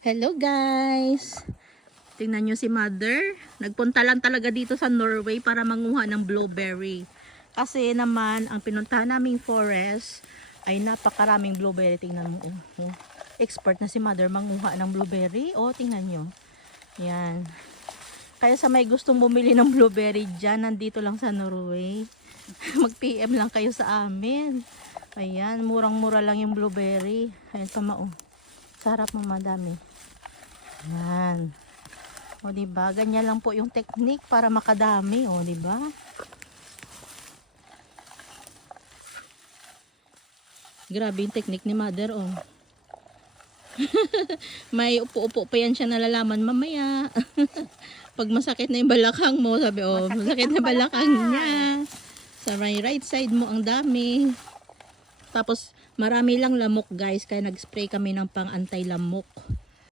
Hello guys! Tingnan nyo si Mother. Nagpunta lang talaga dito sa Norway para manguha ng blueberry. Kasi naman, ang pinuntahan naming forest ay napakaraming blueberry. Tingnan mo. Expert na si Mother manguha ng blueberry. Tingnan nyo. Yan. Kaya sa may gustong bumili ng blueberry dyan, nandito lang sa Norway. Mag-PM lang kayo sa amin. Ayan, murang-mura lang yung blueberry. Ayan pa Sarap mo, madami. Yan. Diba? Ganyan lang po yung technique para makadami. Diba? Grabe yung technique ni Mother. May upo-upo pa yan siya nalalaman mamaya. Pag masakit na yung balakang mo, sabi, masakit na balakang niya. Sa right side mo, ang dami. Tapos, marami lang lamok guys. Kaya nag-spray kami ng pang anti-lamok.